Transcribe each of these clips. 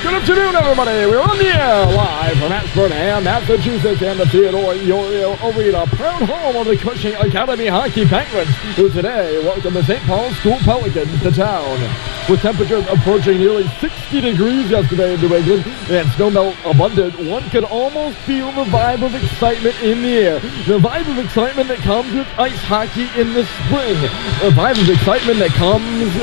Good afternoon, everybody. We're on the air live from Ashburnham, Massachusetts, and the Theodore Iorio Arena, proud home of the Cushing Academy Hockey Penguins, who today welcome the St. Paul School Pelicans to town. With temperatures approaching nearly 60 degrees yesterday in New England and snowmelt abundant, one could almost feel the vibe of excitement in the air. The vibe of excitement that comes with ice hockey in the spring. The vibe of excitement that comes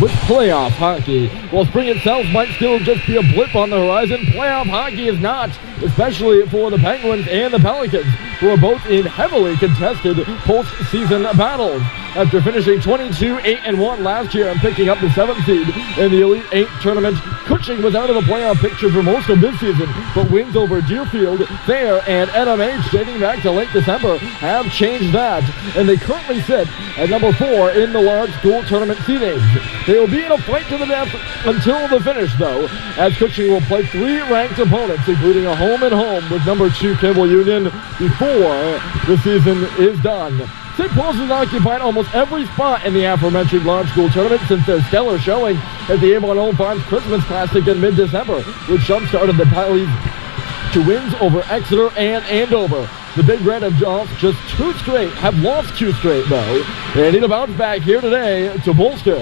with playoff hockey. While spring itself might still just be a blip on the horizon, playoff hockey is not, especially for the Penguins and the Pelicans, who are both in heavily contested postseason battles. After finishing 22-8-1 last year and picking up the 7th seed in the Elite 8 tournament, Cushing was out of the playoff picture for most of this season, but wins over Deerfield, Thayer, and NMH dating back to late December have changed that, and they currently sit at number 4 in the large school tournament seedings. They will be in a fight to the death until the finish, though, as Cushing will play 3 ranked opponents, including a home-and-home with number 2 Kimball Union before the season is done. St. Paul's has occupied almost every spot in the aforementioned large school tournament since their stellar showing at the Avon Old Farms Christmas Classic in mid-December, which jump-started the Pellies to wins over Exeter and Andover. The Big Red have lost just 2 straight, though, and need to bounce back here today to bolster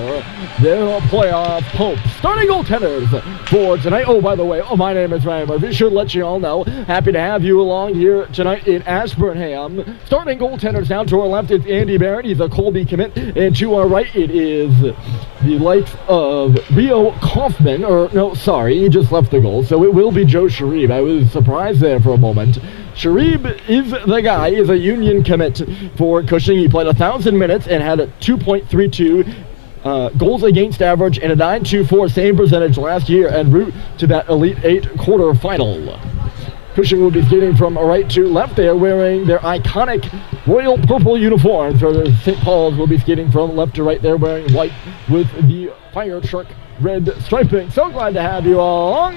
their playoff hopes. Starting goaltenders for tonight. Oh, by the way, my name is Ryan Murphy. Should let you all know. Happy to have you along here tonight in Ashburnham. Starting goaltenders down to our left, it's Andy Barrett. He's a Colby commit. And to our right, it is the likes of Rio Kaufman. He just left the goal. So it will be Joe Sharib. I was surprised there for a moment. Sharib is the guy, is a Union commit for Cushing. He played 1,000 minutes and had a 2.32 goals against average and a 9.24 save percentage last year en route to that Elite 8 quarterfinal. Cushing will be skating from right to left. They are wearing their iconic royal purple uniforms. The St. Paul's will be skating from left to right. They're wearing white with the fire truck red striping. So glad to have you along.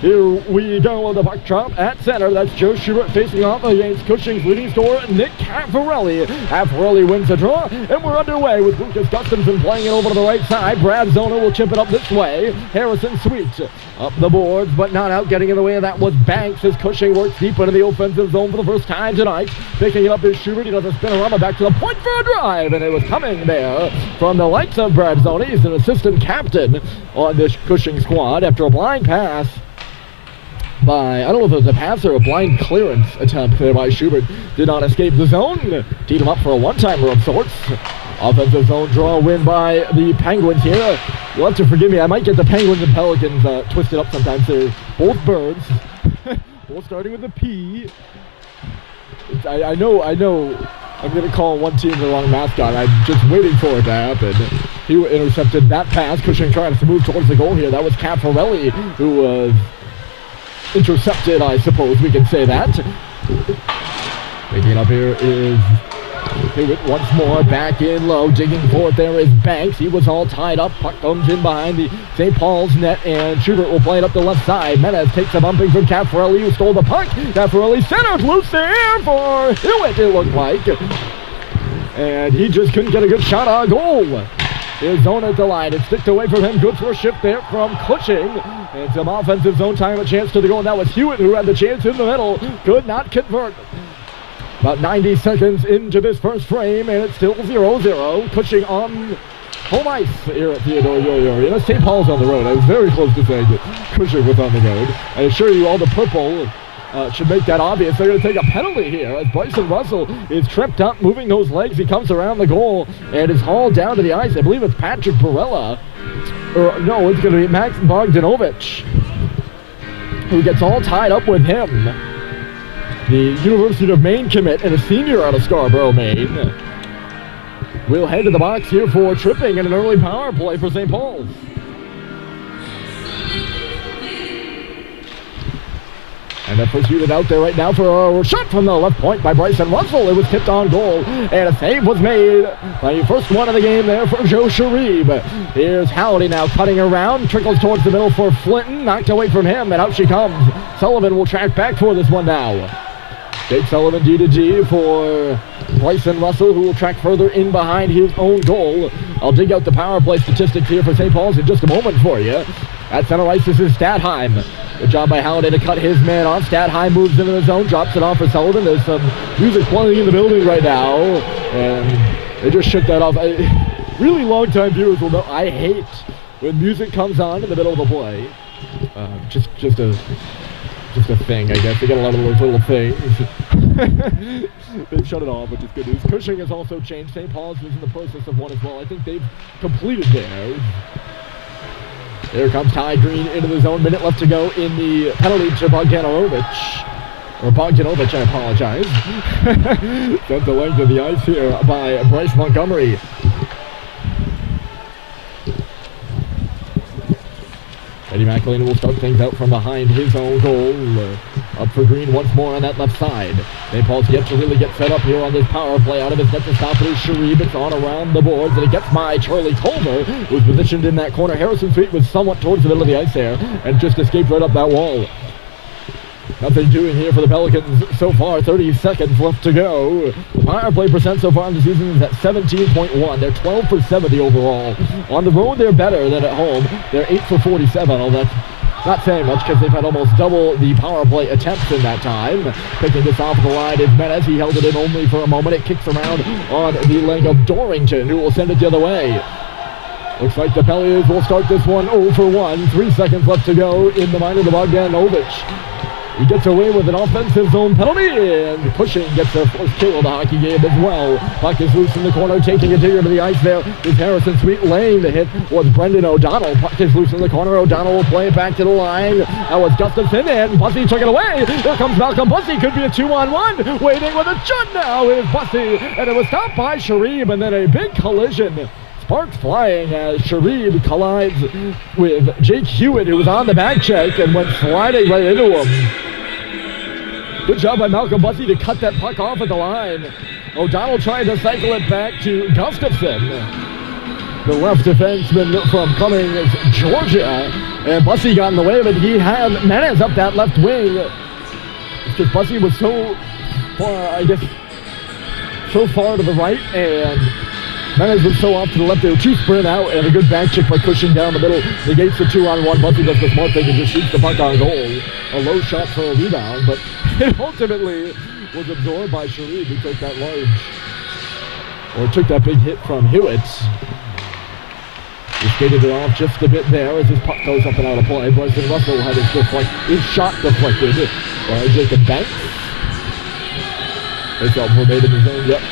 Here we go with the puck drop at center. That's Joe Schubert facing off against Cushing's leading scorer, Nick Caffarelli. Caffarelli wins the draw, and we're underway with Lucas Gustafson playing it over to the right side. Brad Zona will chip it up this way. Harrison Sweet up the boards, but not out. Getting in the way of that was Banks as Cushing works deep into the offensive zone for the first time tonight. Picking it up is Schubert. He does a spin-a-rama back to the point for a drive, and it was coming there from the likes of Brad Zona. He's an assistant captain on this Cushing squad after a blind pass by, I don't know if it was a pass or a blind clearance attempt there by Schubert. Did not escape the zone. Teed him up for a one-timer of sorts. Offensive zone draw win by the Penguins here. You'll have to forgive me. I might get the Penguins and Pelicans twisted up sometimes. They're both birds. Both starting with a P. I know. I'm going to call one team the wrong mascot. I'm just waiting for it to happen. He intercepted that pass. Cushing trying to move towards the goal here. That was Caffarelli who was intercepted, I suppose we can say that. Picking it up here is Hewitt once more, back in low, digging for it. There is Banks. He was all tied up. Puck comes in behind the St. Paul's net, and Schubert will play it up the left side. Menez takes a bumping from Caffarelli, who stole the puck. Caffarelli centered loose there for Hewitt, it looked like. And he just couldn't get a good shot on goal. His zone at the line. It's sticked away from him. Good for a shift there from Cushing. And some offensive zone time, a chance to the goal. And that was Hewitt who had the chance in the middle. Could not convert. About 90 seconds into this first frame, and it's still 0-0. Cushing on home ice here at Theodore Iorio. St. Paul's on the road. I was very close to saying that Cushing was on the road. I assure you all the purple should make that obvious. They're going to take a penalty here as Bryson Russell is tripped up, moving those legs. He comes around the goal and is hauled down to the ice. I believe it's Patrick Barella. No, it's going to be Max Bogdanovich who gets all tied up with him. The University of Maine commit and a senior out of Scarborough, Maine. We'll head to the box here for tripping and an early power play for St. Paul's. And that first unit out there right now for a shot from the left point by Bryson Russell. It was tipped on goal, and a save was made by the first one of the game there for Joe Sharib. Here's Halliday now cutting around, trickles towards the middle for Flinton, knocked away from him, and out she comes. Sullivan will track back for this one now. Jake Sullivan D to D for Bryson Russell, who will track further in behind his own goal. I'll dig out the power play statistics here for St. Paul's in just a moment for you. At center ice, this is Stadheim. Good job by Halliday to cut his man off. Stadheim moves into the zone, drops it off for Sullivan. There's some music playing in the building right now, and they just shook that off. Really long-time viewers will know I hate when music comes on in the middle of a play. Just a thing, I guess. They get a lot of those little things. They've shut it off, which is good news. Cushing has also changed. St. Paul's was in the process of one as well. I think they've completed theirs. There comes Ty Green into the zone. Minute left to go in the penalty to Bogdanovic. Or Bogdanovic, I apologize. Sent the length of the ice here by Bryce Montgomery. Eddie McElhaney will start things out from behind his own goal. Up for Green once more on that left side. St. Paul's yet to really get set up here on this power play. Out of his net to stop it is Sharib. It's on around the boards, and it gets by Charlie Culver, who's positioned in that corner. Harrison Sweet was somewhat towards the middle of the ice there, and just escaped right up that wall. Nothing doing here for the Pelicans so far. 30 seconds left to go. The power play percent so far in the season is at 17.1. They're 12 for 70 overall. On the road, they're better than at home. They're 8 for 47. Although that's not saying much because they've had almost double the power play attempts in that time. Picking this off the line is Menez. He held it in only for a moment. It kicks around on the leg of Dorrington, who will send it the other way. Looks like the Pelicans will start this one 0 for 1. 3 seconds left to go in the mind of the Bogdanovic. He gets away with an offensive zone penalty, and Cushing gets their first kill of the hockey game as well. Puck is loose in the corner, taking a digger to the ice there is Harrison Sweet. Laying the hit was Brendan O'Donnell. Puck is loose in the corner. O'Donnell will play it back to the line. That was Gustafson, and Bussey took it away. Here comes Malcolm Bussey. Could be a 2-on-1. Waiting with a shot now is Bussey, and it was stopped by Sharib, and then a big collision. Sparks flying as Sharib collides with Jake Hewitt, who was on the back check and went sliding right into him. Good job by Malcolm Bussey to cut that puck off at the line. O'Donnell trying to cycle it back to Gustafson, the left defenseman from Cummings, Georgia. And Bussey got in the way of it. He had Menez up that left wing. Because Bussey was so far to the right, and Menez was so off to the left. They were two sprint out, and a good back check by Cushing down the middle negates the 2-on-1. Bussey does the smart thing and just shoots the puck on goal. A low shot for a rebound, but it ultimately was absorbed by Sharib, who took that big hit from Hewitt. He skated it off just a bit there as his puck goes up and out of play. Bryson Russell had his shot deflected by Jacob Banks. They felt for made in the zone, yep.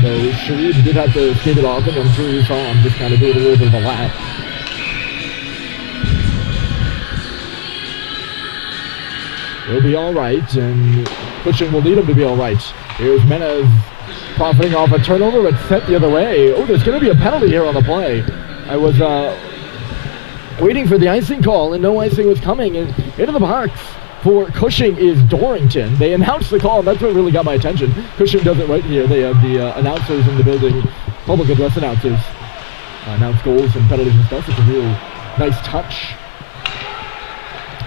So Sharib did have to skate it off, and I'm sure you saw him just kind of doing a little bit of a lap. He'll be all right, and Cushing will need him to be all right. Here's Menez profiting off a turnover, but sent the other way. Oh, there's going to be a penalty here on the play. I was waiting for the icing call, and no icing was coming. And into the box for Cushing is Dorrington. They announced the call, and that's what really got my attention. Cushing does it right here. They have the announcers in the building, public address announcers, announce goals and penalties and stuff. It's a real nice touch.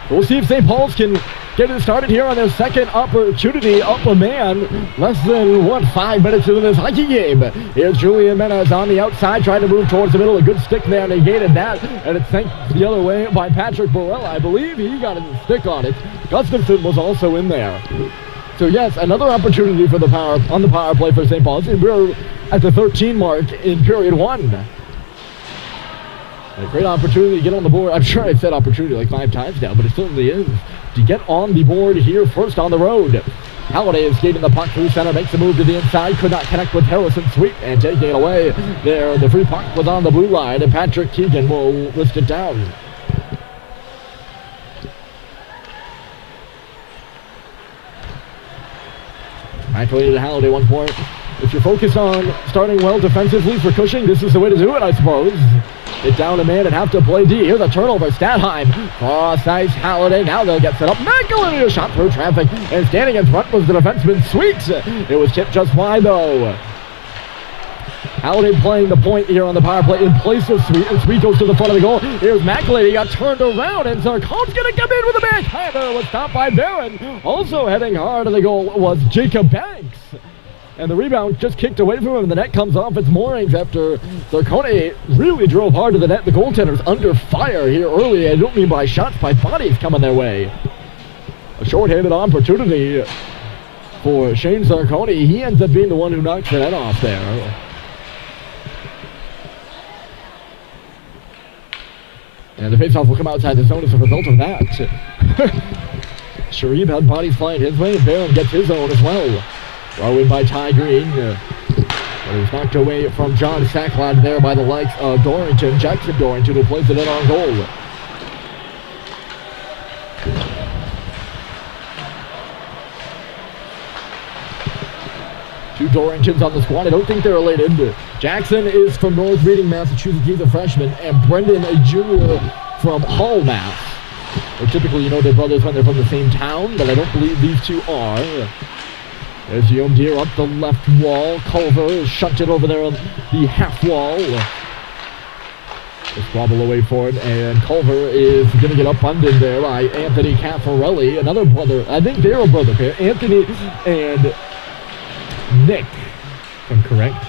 We'll see if St. Paul's can get it started here on their second opportunity. Up a man, less than 5 minutes into this hockey game. Here's Julian Menez on the outside, trying to move towards the middle. A good stick there, negated that, and it's sent the other way by Patrick Borrell. I believe he got his stick on it. Gustafson was also in there. So yes, another opportunity for the power play for St. Paul's. And we're at the 13 mark in period 1. A great opportunity to get on the board. I'm sure I've said opportunity like 5 times now, but it certainly is to get on the board here first on the road. Halliday is skating the puck through center, makes a move to the inside, could not connect with Harrison Sweet, and taking it away there. The free puck was on the blue line, and Patrick Keegan will wrist it down. McElhaney to Halliday once more. If you're focused on starting well defensively for Cushing, this is the way to do it, I suppose. Get down a man and have to play D. Here's a turnover. Stadheim. Cross ice. Halliday. Now they'll get set up. McElhaney, a shot through traffic. And standing in front was the defenseman Sweet. It was tipped just wide though. Halliday playing the point here on the power play in place of Sweet, and Sweet goes to the front of the goal. Here's McLean, he got turned around, and Zarcon's gonna come in with a backhander. Was stopped by Barron. Also heading hard to the goal was Jacob Banks. And the rebound just kicked away from him. The net comes off its moorings after Zarcone really drove hard to the net. The goaltender's under fire here early. I don't mean by shots, by bodies coming their way. A short-handed opportunity for Shane Zarcone. He ends up being the one who knocks the net off there. And the faceoff will come outside the zone as a result of that. Sharif had bodies flying his way, and Barron gets his own as well. Throw in by Ty Green. It was knocked away from John Sacklad there by the likes of Dorrington. Jackson Dorrington who plays it in on goal. Two Dorringtons on the squad. I don't think they're related. Jackson is from North Reading, Massachusetts. He's a freshman. And Brendan, a junior from Hull, Mass. Or typically, you know, they're brothers when they're from the same town, but I don't believe these two are. There's Yom Deere up the left wall. Culver is shunted over there on the half wall. They squabble away for it, and Culver is going to get upended there by Anthony Caffarelli, another brother. I think they're a brother pair. Anthony and Nick, if I'm correct.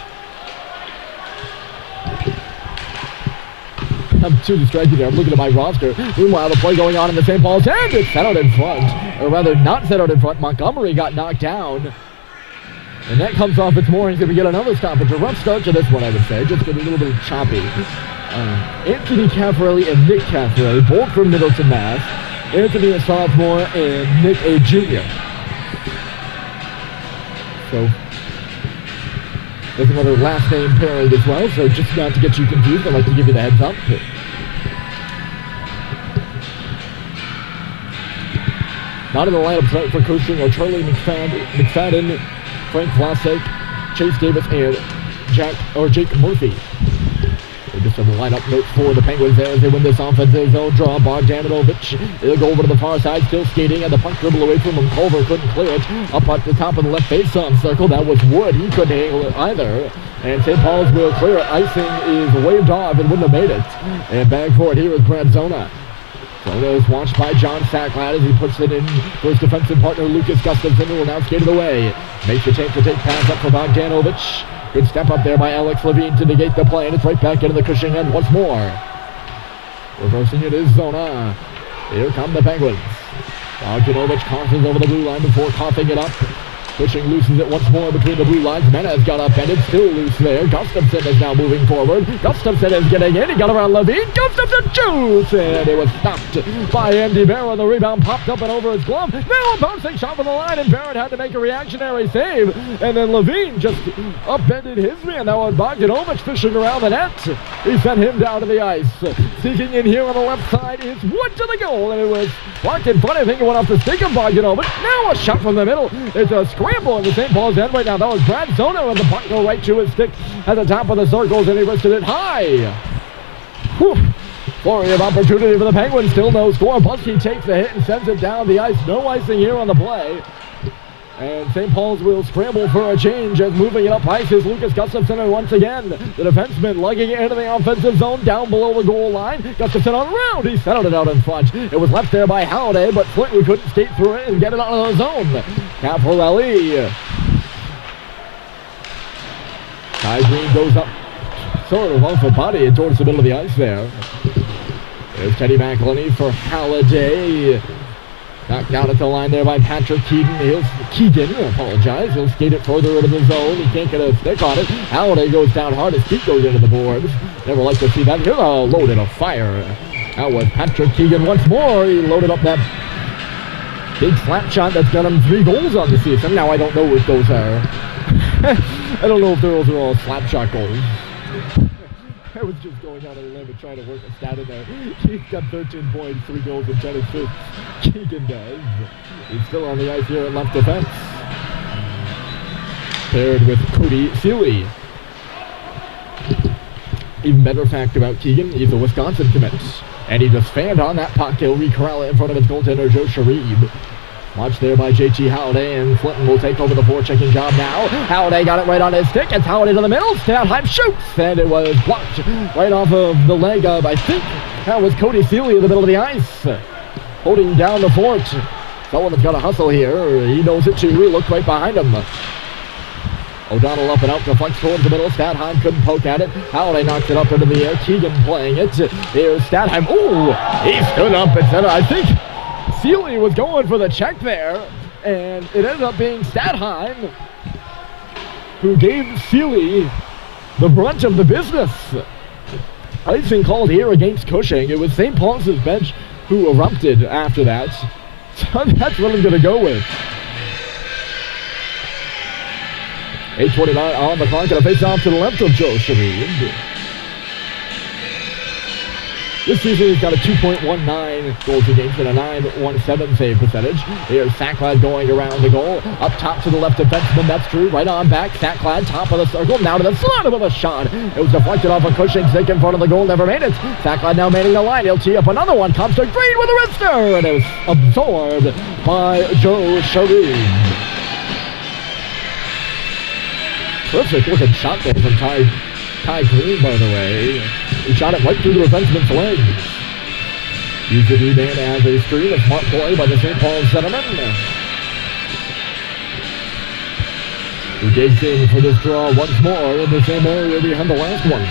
I'm too distracted there. I'm looking at my roster. Meanwhile, the play going on in the St. Paul's end. It's set out in front. Or rather, not set out in front. Montgomery got knocked down. And that comes off its moorings. If we get another stoppage, a rough start to this one, I would say. Just get a little bit choppy. Anthony Caffarelli and Nick Caffarelli, both from Middleton, Mass. Anthony a sophomore and Nick a junior. So there's another last name pairing as well, so just not to get you confused, I'd like to give you the heads up. Not in the lineup tonight for Cushing are Charlie McFadden, Frank Vlasic, Chase Davis, and Jake Murphy. So just in the lineup note for the Penguins there as they win this offensive zone draw. Bogdanovic, he'll go over to the far side, still skating, and the puck dribble away from him. Culver couldn't clear it. Up at the top of the left face-off circle, that was Wood. He couldn't handle it either. And St. Paul's will clear it. Icing is waved off and wouldn't have made it. And back for it here is Brad Zona. Zona is watched by John Sacklad as he puts it in for his defensive partner Lucas Gustafson, who will now skate it away. Makes the take pass up for Bogdanovic. Good step up there by Alex Levine to negate the play, and it's right back into the Cushing end once more. Reversing it is Zona. Here come the Penguins. Bogdanovic crosses over the blue line before coughing it up. Cushing loosens it once more between the blue lines. Menez got up and it's still loose there. Gustafson is now moving forward. Gustafson is getting in. He got around Levine. Gustafson shoots, and it was stopped by Andy Barron. The rebound popped up and over his glove. Now a bouncing shot from the line, and Barron had to make a reactionary save. And then Levine just upended his man. Now Bogdanovic fishing around the net. He sent him down to the ice. Seeking in here on the left side is Wood to the goal, and it was blocked in front. I think it went off the stick of Bogdanovic. Now a shot from the middle. It's a scramble in the St. Paul's end right now. That was Brad Zona, and the puck go right to his stick at the top of the circles, and he wristed it high. Whew. Flurry of opportunity for the Penguins. Still no score. Buskey takes the hit and sends it down the ice. No icing here on the play. And St. Paul's will scramble for a change as moving it up ice is Lucas Gustafson, and once again, the defenseman lugging it into the offensive zone down below the goal line. Gustafson on round. He settled it out in front. It was left there by Halliday, but Flintley couldn't skate through it and get it out of the zone. Caffarelli. Ty Green goes up sort of off the body and towards the middle of the ice there. There's Teddy McElhenney for Halliday. Knocked down at the line there by Patrick Keegan. He'll skate it further into the zone. He can't get a stick on it. Halliday goes down hard. His feet goes into the boards. Never like to see that. Here's a loaded a fire. That was Patrick Keegan once more. He loaded up that big slap shot that's got him 3 goals on the season. Now I don't know what those are. I don't know if those are all slap shot goals. I was just going out on a limb and trying to work a stat in there. He's got 13 points, 3 goals, and 10 assists. Keegan does. He's still on the ice here at left defense. Paired with Cody Seeley. Even better fact about Keegan, he's a Wisconsin commit. And he just fanned on that puck. He'll re-corral it in front of his goaltender, Joe Sharib. Watch there by JT Halliday, and Clinton will take over the forechecking job now. Halliday got it right on his stick. It's Halliday to the middle. Stadheim shoots, and it was blocked right off of the leg of, I think that was Cody Seeley in the middle of the ice, holding down the fort. Sullivan's got to hustle here. He knows it too. He looked right behind him. O'Donnell up and out, deflects towards the middle. Stadheim couldn't poke at it. Halliday knocks it up into the air. Keegan playing it. Here's Stadheim. Ooh, he stood up and said, I think Seeley was going for the check there, and it ended up being Stadheim who gave Seeley the brunt of the business. Icing called here against Cushing. It was St. Paul's bench who erupted after that. So that's what I'm going to go with. 8:29 on the clock, and a face-off to the left of Joe Sharif. This season he's got a 2.19 goals against and a 9.17 save percentage. Here's Sacklad going around the goal. Up top to the left defenseman, that's true. Right on back, Sacklad, top of the circle. Now to the slot of a shot. It was deflected off of Cushing, stick in front of the goal, never made it. Sacklad now manning the line. He'll tee up another one. Comes to Green with a wrister, and it was absorbed by Joe Sharif. Perfect looking shot there from Ty Green, by the way. He shot it right through the defenseman's legs. Used the D-man as a screen. A smart play by the St. Paul's centerman, who digs in for this draw once more in the same area behind the last one.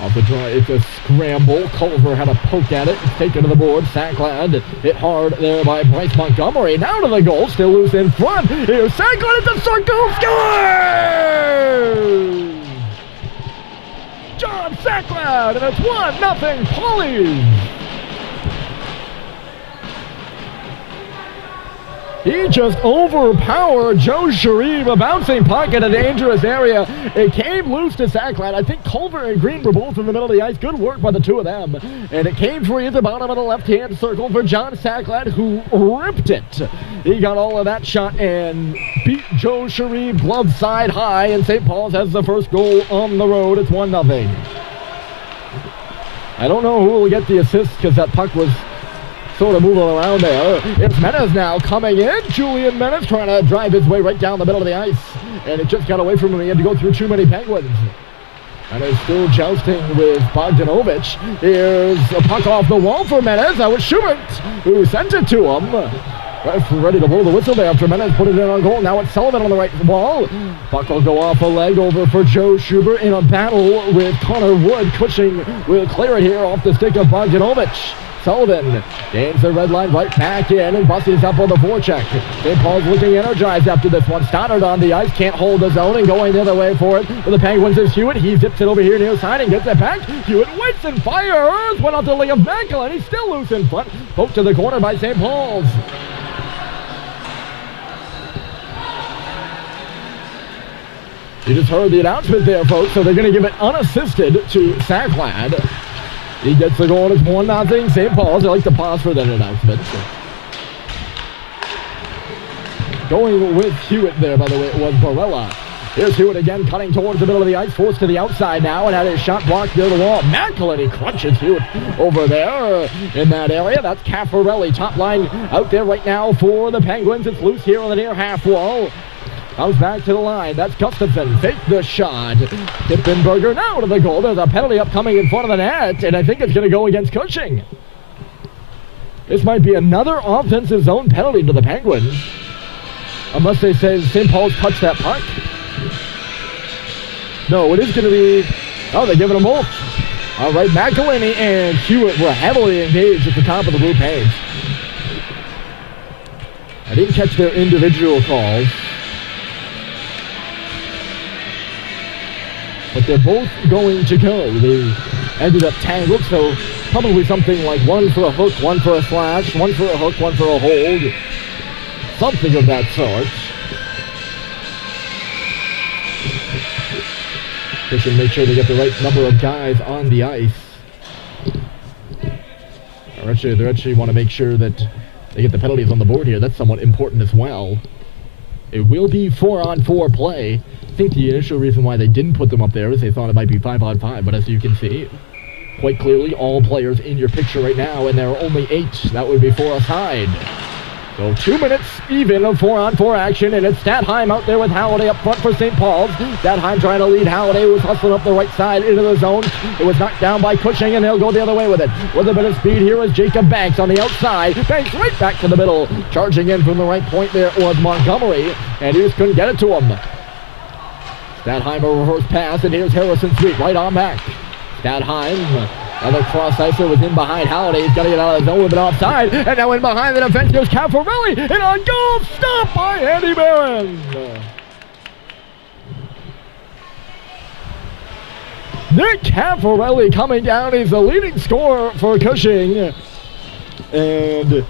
Off the draw, it's a scramble. Culver had a poke at it. It's taken to the board. Sacklad hit hard there by Bryce Montgomery. Now to the goal, still loose in front. Here's Sacklad at the circle. Scores! John Sacklad, and it's 1-0 Paulies. He just overpowered Joe Sharif, a bouncing puck in a dangerous area. It came loose to Sacklad. I think Culver and Green were both in the middle of the ice. Good work by the two of them. And it came free at the bottom of the left-hand circle for John Sacklad, who ripped it. He got all of that shot and beat Joe Sharif glove side high, and St. Paul's has the first goal on the road. It's 1-0. I don't know who will get the assist because that puck was sort of moving around there. It's Menes now coming in. Julian Menes trying to drive his way right down the middle of the ice. And it just got away from him. He had to go through too many Penguins. And is still jousting with Bogdanovich. Here's a puck off the wall for Menes. That was Schubert who sent it to him. Ready to blow the whistle there after Menes put it in on goal. Now it's Sullivan on the right wall. Puck will go off a leg over for Joe Schubert in a battle with Connor Wood. Cushing will clear it here off the stick of Bogdanovich. Sullivan gains the red line right back in and busts up on the forecheck. St. Paul's looking energized after this one. Stoddard on the ice, can't hold the zone, and going the other way for it. For the Penguins is Hewitt. He zips it over here near side and gets it back. Hewitt waits and fires. Went off the leg of Mankel, and he's still loose in front. Poked to the corner by St. Paul's. You just heard the announcement there, folks, so they're going to give it unassisted to Sacklad. He gets the goal, and it's 1-0 St. Paul's. I like to pause for that announcement. Going with Hewitt there, by the way, it was Barella. Here's Hewitt again, cutting towards the middle of the ice, forced to the outside now, and had his shot blocked near the wall. Mankel, and he crunches Hewitt over there in that area. That's Caffarelli, top line out there right now for the Penguins. It's loose here on the near half wall. Comes back to the line. That's Gustafson. Fake the shot. Kippenberger now to the goal. There's a penalty upcoming in front of the net, and I think it's going to go against Cushing. This might be another offensive zone penalty to the Penguins, unless they say St. Paul's touched that puck. No, it is going to be... Oh, they're giving them both. All right, McElhinney and Hewitt were heavily engaged at the top of the blue paint. I didn't catch their individual calls, but they're both going to go. They ended up tangled, so probably something like one for a hook, one for a slash, one for a hook, one for a hold. Something of that sort. Cushing make sure they get the right number of guys on the ice. They actually want to make sure that they get the penalties on the board here. That's somewhat important as well. It will be 4-on-4 play. I think the initial reason why they didn't put them up there is they thought it might be 5-on-5, but as you can see, quite clearly all players in your picture right now, and there are only 8. That would be 4 aside. So 2 minutes even of 4-on-4 action, and it's Statheim out there with Halliday up front for St. Paul's. Statheim trying to lead Halliday, was hustling up the right side into the zone. It was knocked down by Cushing, and they'll go the other way with it. With a bit of speed here is Jacob Banks on the outside. Banks right back to the middle. Charging in from the right point there was Montgomery, and he just couldn't get it to him. Statheim a reverse pass, and here's Harrison Sweet right on back. Statheim. Another cross icer was in behind Halliday. He's got to get out of the zone with an offside. And now in behind the defense goes Caffarelli. And on goal, stopped by Andy Barron. Nick Caffarelli coming down. He's the leading scorer for Cushing. And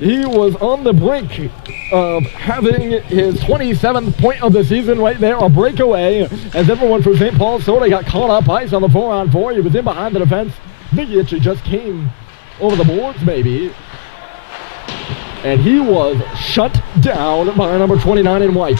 he was on the brink of having his 27th point of the season right there, a breakaway, as everyone from St. Paul sort of got caught up ice on the 4-on-4. He was in behind the defense. I think he actually just came over the boards maybe. And he was shut down by number 29 in white.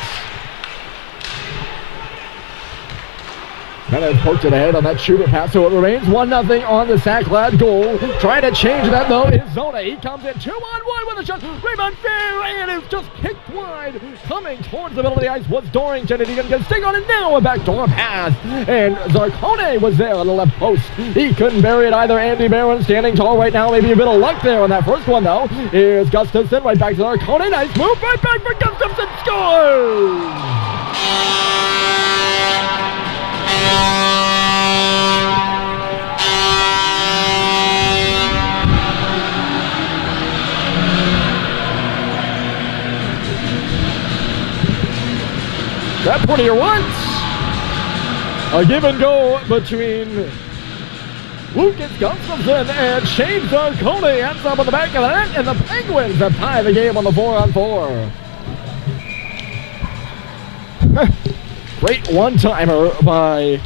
Menace poked it ahead on that Schubert pass, so it remains 1-0 on the Sacklad goal. Trying to change that though is Zona. He comes in 2-on-1 with a shot. Rebound fair, and it's just kicked wide. Coming towards the middle of the ice was Dorrington, and he can get a stick on it now. A backdoor pass, and Zarcone was there on the left post. He couldn't bury it either. Andy Barron standing tall right now. Maybe a bit of luck there on that first one though. Here's Gustafson right back to Zarcone. Nice move right back for Gustafson. Scores! That pretty once. A give and go between Lucas Gustafson and Shane Zarcone. Ends up on the back of the net, and the Penguins have tied the game on the 4-on-4. Great one-timer by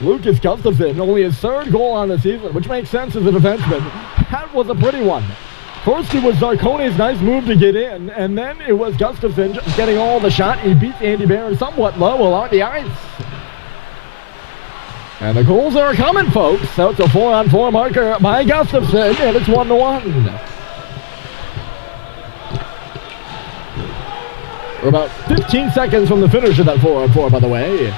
Lucas Gustafson. Only his 3rd goal on the season, which makes sense as a defenseman. That was a pretty one. First it was Zarcone's nice move to get in, and then it was Gustafson just getting all the shot. He beats Andy Barron somewhat low along the ice. And the goals are coming, folks. So it's a 4-on-4 marker by Gustafson, and it's 1-1. We're about 15 seconds from the finish of that 4-on-4, by the way.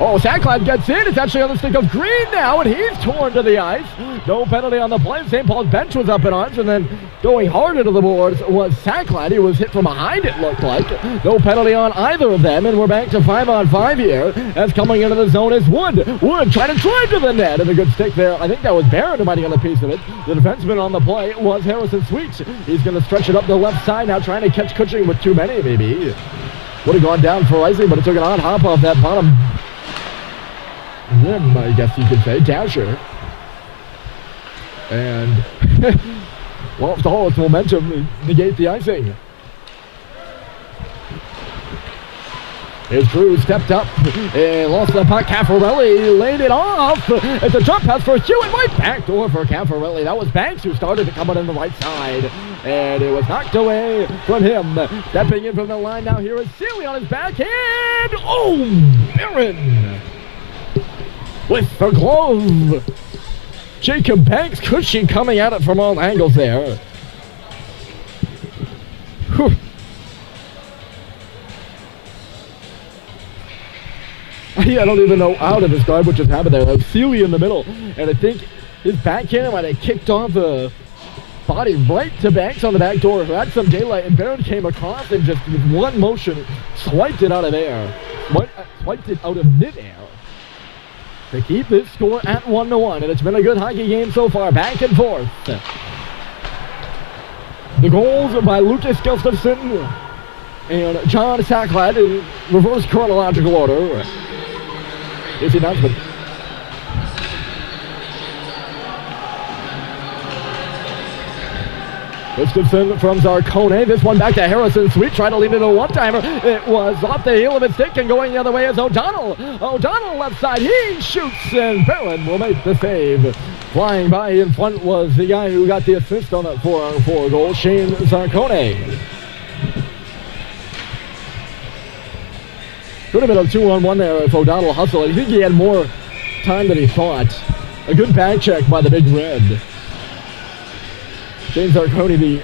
Oh, Sacklad gets in. It's actually on the stick of Green now, and he's torn to the ice. No penalty on the play. St. Paul's bench was up in arms, and then going hard into the boards was Sacklad. He was hit from behind, it looked like. No penalty on either of them, and we're back to 5-on-5 here. As coming into the zone is Wood. Wood trying to drive to the net, and a good stick there. I think that was Barron who might have got a piece of it. The defenseman on the play was Harrison Sweet. He's going to stretch it up the left side now, trying to catch Cushing with too many, maybe. Would have gone down for icing, but it took an odd hop off that bottom rim, I guess you could say, dasher. And lost all its momentum, negate the icing. His crew stepped up and lost the puck. Caffarelli laid it off. It's a jump pass for Hewitt. Right back door for Caffarelli. That was Banks who started to come in the right side. And it was knocked away from him. Stepping in from the line now, here is Sealy on his backhand. Oh, Barron with the glove. Jacob Banks, Cushing coming at it from all angles there. Whew. I don't even know how to describe what just happened there. That was Sealy in the middle, and I think his backhand might have kicked off the body right to Banks on the back door, who had some daylight, and Barron came across and just with one motion swiped it out of air. Swiped it out of midair to keep this score at 1-1, and it's been a good hockey game so far, back and forth. The goals are by Lucas Gustafson and John Sacklad in reverse chronological order. Here's the announcement. Gustafson from Zarcone. This one back to Harrison Sweet, trying to lead it a one-timer. It was off the heel of his stick, and going the other way is O'Donnell. O'Donnell left side, he shoots, and Barron will make the save. Flying by in front was the guy who got the assist on that 4-on-4 goal, Shane Zarcone. Could have been a 2-on-1 there if O'Donnell hustled. I think he had more time than he thought. A good back check by the Big Red. James Zarconi, the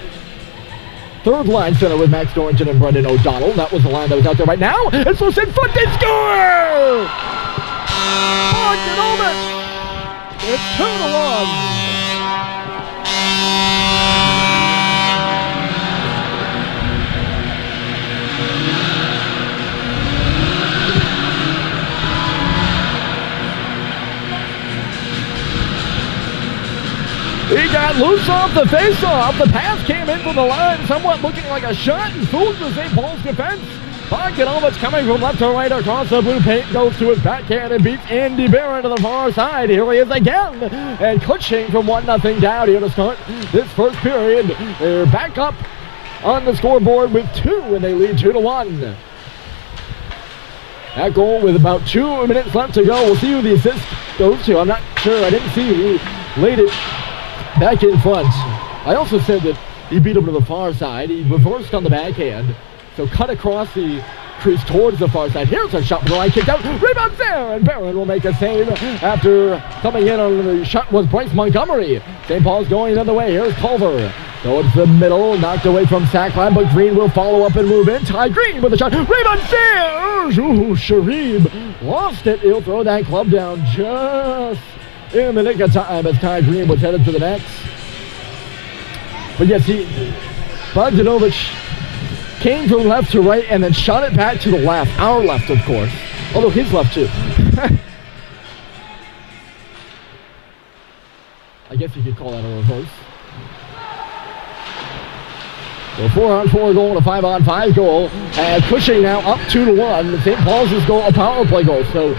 third line center with Max Dorrington and Brendan O'Donnell. That was the line that was out there right now. It's loose in front. They score! Bogdanovich! It's 2-1. He got loose off the face-off. The pass came in from the line, somewhat looking like a shot, and fooled the St. Paul's defense. Bogdanovich coming from left to right across the blue paint, goes to his backhand and beats Andy Barron to the far side. Here he is again. And Cushing from 1-0 down here to start this first period. They're back up on the scoreboard with 2, and they lead 2-1. That goal with about 2 minutes left to go. We'll see who the assist goes to. I'm not sure. I didn't see who laid it back in front. I also said that he beat him to the far side. He reversed on the backhand, so cut across the crease towards the far side. Here's a shot from the line, kicked out, rebound there, and Barron will make a save after coming in on the shot was Bryce Montgomery. St. Paul's going the other way. Here's Culver. Towards the middle, knocked away from sack line, but Green will follow up and move in. Ty Green with a shot, rebound there! Ooh, Sharib lost it. He'll throw that club down just in the nick of time as Ty Green was headed to the net. But yes, Bogdanovich came from left to right and then shot it back to the left. Our left, of course. Although his left, too. I guess you could call that a reverse. So 4-on-4 goal and a 5-on-5 goal. And Cushing now up 2-1. St. Paul's goal, a power play goal. So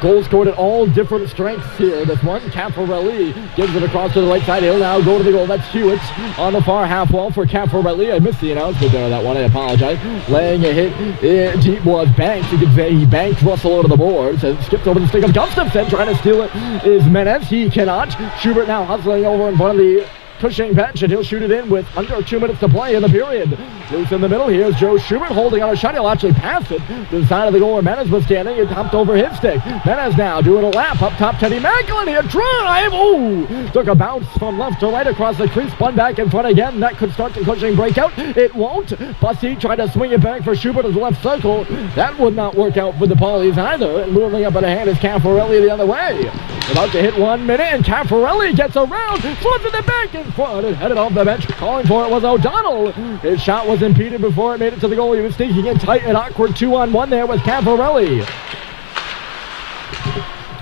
goals scored at all different strengths here. This one, Caffarelli gives it across to the right side. He'll now go to the goal. That's Hewitt on the far half wall for Caffarelli. I missed the announcement there on that one. I apologize. Laying a hit deep was Banks. You could say he banked Russell over the boards and skipped over the stick of Gustafson. Trying to steal it is Menez. He cannot. Schubert now hustling over in front of the Cushing bench, and he'll shoot it in with under 2 minutes to play in the period. Loose in the middle. Here's Joe Schubert holding on a shot. He'll actually pass it to the side of the goal where Menez was standing. It hopped over his stick. Menez now doing a lap up top. Teddy Macklin here. Drive. Ooh. Took a bounce from left to right across the crease. Spun back in front again. That could start the Cushing breakout. It won't. Bussy tried to swing it back for Schubert at the left circle. That would not work out for the Paulies either. And moving up in a hand is Caffarelli the other way. About to hit 1 minute, and Caffarelli gets around. Flips it back in front and headed off the bench. Calling for it was O'Donnell. His shot was impeded before it made it to the goal. He was sneaking in tight and awkward 2-on-1 there with Caffarelli.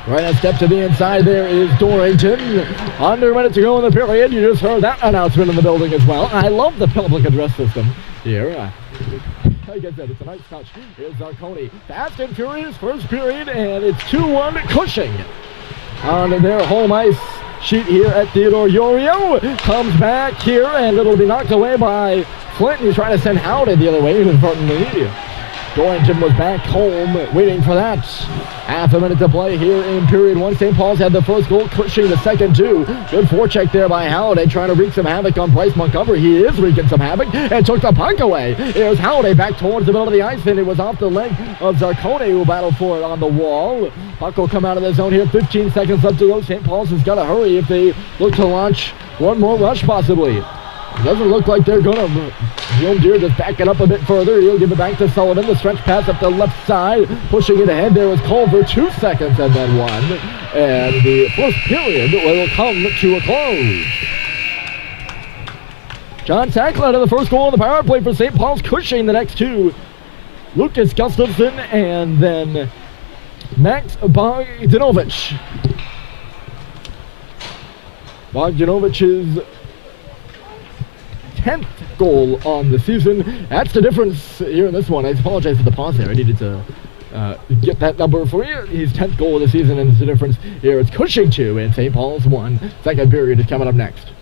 Right a step to the inside there is Dorrington. Under a minute to go in the period. You just heard that announcement in the building as well. I love the public address system here. Like I said, it's a nice touch. Here's Zarconi. Fast and furious first period, and it's 2-1 Cushing. On their home ice sheet here at Theodore. Iorio comes back here, and it'll be knocked away by Flint. He's trying to send Howden the other way. He was front in the lead. Dorrington was back home waiting for that. Half a minute to play here in period 1. St. Paul's had the first goal, Cushing the second two. Good forecheck there by Howden, trying to wreak some havoc on Bryce Montgomery. He is wreaking some havoc and took the puck away. Here's Howden back towards the middle of the ice, and it was off the leg of Zarconi, who battled for it on the wall. Puck will come out of the zone here. 15 seconds left to go. St. Paul's has got to hurry if they look to launch one more rush possibly. It doesn't look like they're gonna. Guillaume Deere just backing up a bit further. He'll give it back to Sullivan. The stretch pass up the left side. Pushing it ahead there is Culver. 2 seconds and then 1. And the first period will come to a close. John Sackler to the first goal on the power play for St. Paul's. Cushing the next two. Lucas Gustafson and then Max Bogdanovich. Bogdanovich's 10th goal on the season. That's the difference here in this one. I apologize for the pause there. I needed to get that number for you. His 10th goal of the season, and it's the difference here. It's Cushing 2 and St. Paul's 1. Second period is coming up next.